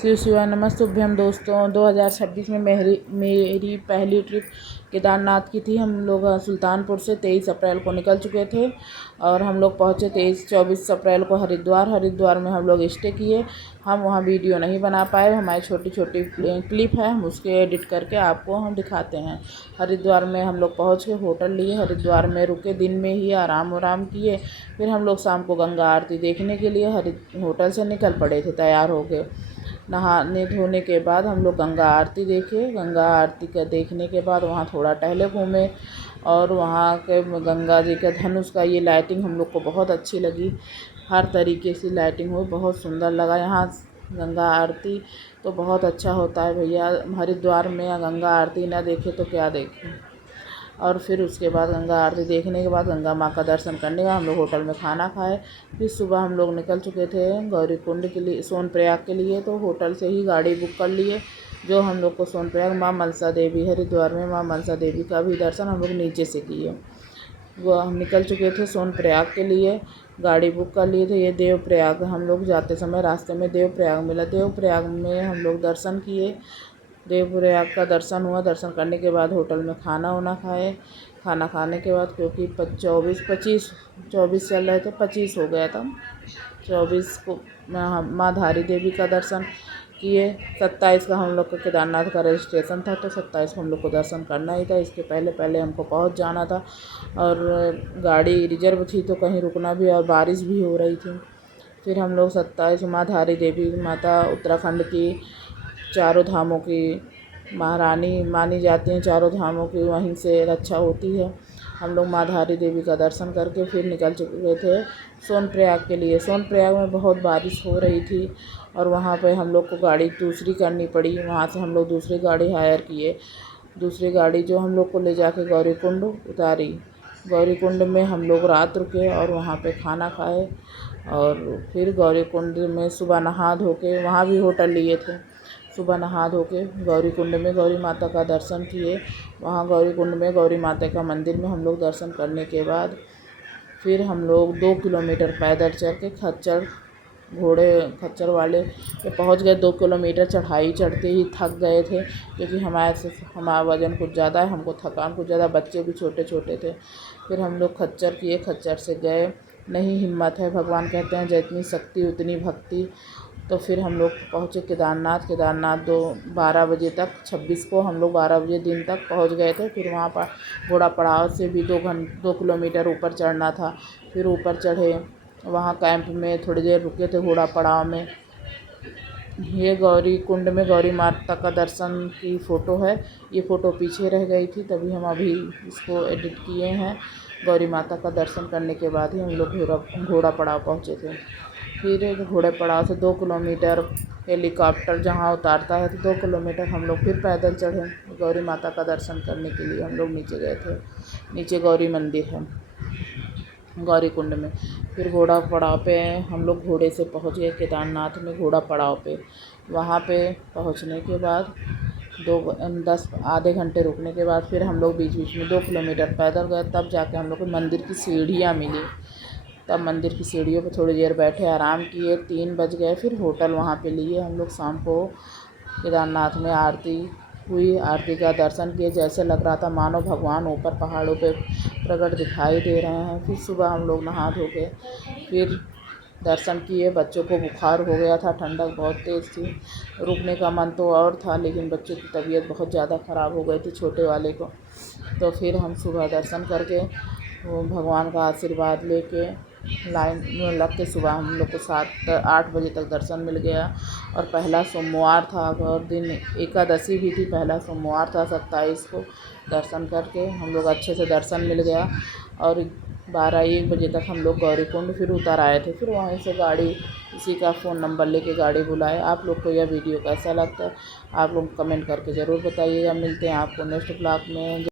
शिव शिवाय नमस्तुभ्यम। दोस्तों 2026 में मेरी पहली ट्रिप केदारनाथ की थी। हम लोग सुल्तानपुर से 23 अप्रैल को निकल चुके थे और हम लोग पहुँचे 24 अप्रैल को हरिद्वार में हम लोग स्टे किए। हम वहाँ वीडियो नहीं बना पाए, हमारी छोटी छोटी क्लिप है, हम उसके एडिट करके आपको हम दिखाते हैं। हरिद्वार में हम लोग पहुँच के होटल लिए, हरिद्वार में रुके, दिन में ही आराम किए। फिर हम लोग शाम को गंगा आरती देखने के लिए होटल से निकल पड़े थे तैयार होके। नहाने धोने के बाद हम लोग गंगा आरती देखे। गंगा आरती का देखने के बाद वहाँ थोड़ा टहले घूमे और वहाँ के गंगा जी का धनुष का ये लाइटिंग हम लोग को बहुत अच्छी लगी। हर तरीके से लाइटिंग हो, बहुत सुंदर लगा। यहाँ गंगा आरती तो बहुत अच्छा होता है भैया। हरिद्वार में गंगा आरती ना देखे तो क्या देखें। और फिर उसके बाद गंगा आरती देखने के बाद गंगा माँ का दर्शन करने का हम लोग होटल में खाना खाए। फिर सुबह हम लोग निकल चुके थे गौरीकुंड के लिए, सोनप्रयाग के लिए। तो होटल से ही गाड़ी बुक कर लिए जो हम लोग को सोनप्रयाग माँ मनसा देवी, हरिद्वार में माँ मनसा देवी का भी दर्शन हम लोग नीचे से किए। वो हम निकल चुके थे सोनप्रयाग के लिए, गाड़ी बुक कर लिए थे। ये देवप्रयाग हम लोग जाते समय रास्ते में देवप्रयाग मिला। देवप्रयाग में हम लोग दर्शन किए। देवप्रयाग का दर्शन हुआ। दर्शन करने के बाद होटल में खाना वाना खाए। खाना खाने के बाद क्योंकि 24 चल रहे थे, 25 हो गया था, 24 को माँ धारी देवी का दर्शन किए। 27 का हम लोग का केदारनाथ का रजिस्ट्रेशन था, तो 27 को हम लोग को दर्शन करना ही था। इसके पहले हमको पहुंच जाना था और गाड़ी रिजर्व थी तो कहीं रुकना भी, और बारिश भी हो रही थी। फिर हम लोग 27 माँ धारी देवी माता उत्तराखंड की चारों धामों की महारानी मानी जाती हैं, चारों धामों की वहीं से रक्षा होती है। हम लोग माँ धारी देवी का दर्शन करके फिर निकल चुके थे सोनप्रयाग के लिए। सोनप्रयाग में बहुत बारिश हो रही थी और वहाँ पे हम लोग को गाड़ी दूसरी करनी पड़ी। वहाँ से हम लोग दूसरी गाड़ी हायर किए। दूसरी गाड़ी जो हम लोग को ले जाके गौरीकुंड उतारी। गौरीकुंड में हम लोग रात रुके और वहाँ पे खाना खाए और फिर गौरीकुंड में सुबह नहा धो के, वहाँ भी होटल लिए थे, सुबह नहा धो के गौरीकुंड में गौरी माता का दर्शन किए। वहाँ गौरीकुंड में गौरी माता का मंदिर में हम लोग दर्शन करने के बाद फिर हम लोग 2 किलोमीटर पैदल चल के खच्चर वाले पे पहुँच गए। 2 किलोमीटर चढ़ाई चढ़ते ही थक गए थे क्योंकि हमारा वज़न कुछ ज़्यादा है, हमको थकान कुछ ज़्यादा, बच्चे भी छोटे छोटे थे। फिर हम लोग खच्चर किए, खच्चर से गए। नहीं हिम्मत है, भगवान कहते हैं जितनी शक्ति उतनी भक्ति। तो फिर हम लोग पहुँचे केदारनाथ 12 बजे तक, 26 को हम लोग 12 बजे दिन तक पहुँच गए थे। फिर वहाँ पर घोड़ा पड़ाव से भी 2 किलोमीटर ऊपर चढ़ना था। फिर ऊपर चढ़े, वहाँ कैंप में थोड़ी देर रुके थे घोड़ा पड़ाव में। ये गौरीकुंड में गौरी माता का दर्शन की फ़ोटो है। ये फ़ोटो पीछे रह गई थी, तभी हम अभी इसको एडिट किए हैं। गौरी माता का दर्शन करने के बाद ही हम लोग घोड़ा पड़ाव पहुँचे थे। फिर घोड़े पड़ाव से 2 किलोमीटर हेलीकॉप्टर जहाँ उतारता है, तो 2 किलोमीटर हम लोग फिर पैदल चढ़े। गौरी माता का दर्शन करने के लिए हम लोग नीचे गए थे। नीचे गौरी मंदिर है गौरीकुंड में। फिर घोड़ा पड़ाव पे हम लोग घोड़े से पहुँच गए केदारनाथ में घोड़ा पड़ाव पे। वहाँ पे पहुँचने के बाद आधे घंटे रुकने के बाद फिर हम लोग बीच में 2 किलोमीटर पैदल गए। तब जाके हम लोग को मंदिर की सीढ़ियाँ मिली। तब मंदिर की सीढ़ियों पे थोड़ी देर बैठे, आराम किए। 3 बज गए। फिर होटल वहाँ पे लिए। हम लोग शाम को केदारनाथ में आरती हुई, आरती का दर्शन किए। जैसे लग रहा था मानो भगवान ऊपर पहाड़ों पे प्रकट दिखाई दे रहे हैं। फिर सुबह हम लोग नहा धो के फिर दर्शन किए। बच्चों को बुखार हो गया था, ठंडक बहुत तेज़ थी। रुकने का मन तो और था, लेकिन बच्चों की तबीयत बहुत ज़्यादा ख़राब हो गई थी, छोटे वाले को। तो फिर हम सुबह दर्शन करके वो भगवान का आशीर्वाद लेके लाइन में लग के सुबह हम लोग को 7-8 बजे तक दर्शन मिल गया। और पहला सोमवार था और दिन एकादशी भी थी, पहला सोमवार था। 27 को दर्शन करके हम लोग अच्छे से दर्शन मिल गया और 12-1 बजे तक हम लोग गौरीकुंड फिर उतर आए थे। फिर वहीं से गाड़ी, किसी का फ़ोन नंबर लेके गाड़ी बुलाए। आप लोग को यह वीडियो कैसा लगता है आप लोग कमेंट करके ज़रूर बताइएगा। मिलते हैं आपको नेक्स्ट ब्लॉग में।